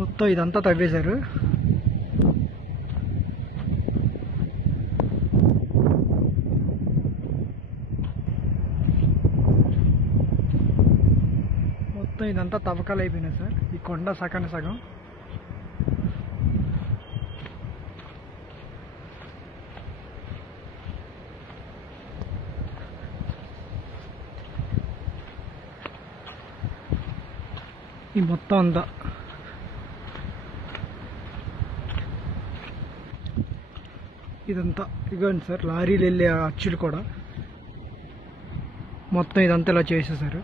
మొత్తం ఇదంతా తవ్వేశారు. మొత్తం ఇదంతా తవ్వకాలు అయిపోయినాయి సార్. ఈ కొండ సగానికి సగం. ఈ మొత్తం అంతా ఇదంతా ఇవ్వండి సార్. లారీలు వెళ్ళే అచ్చులు కూడా మొత్తం ఇదంతా ఇలా చేసేసారు.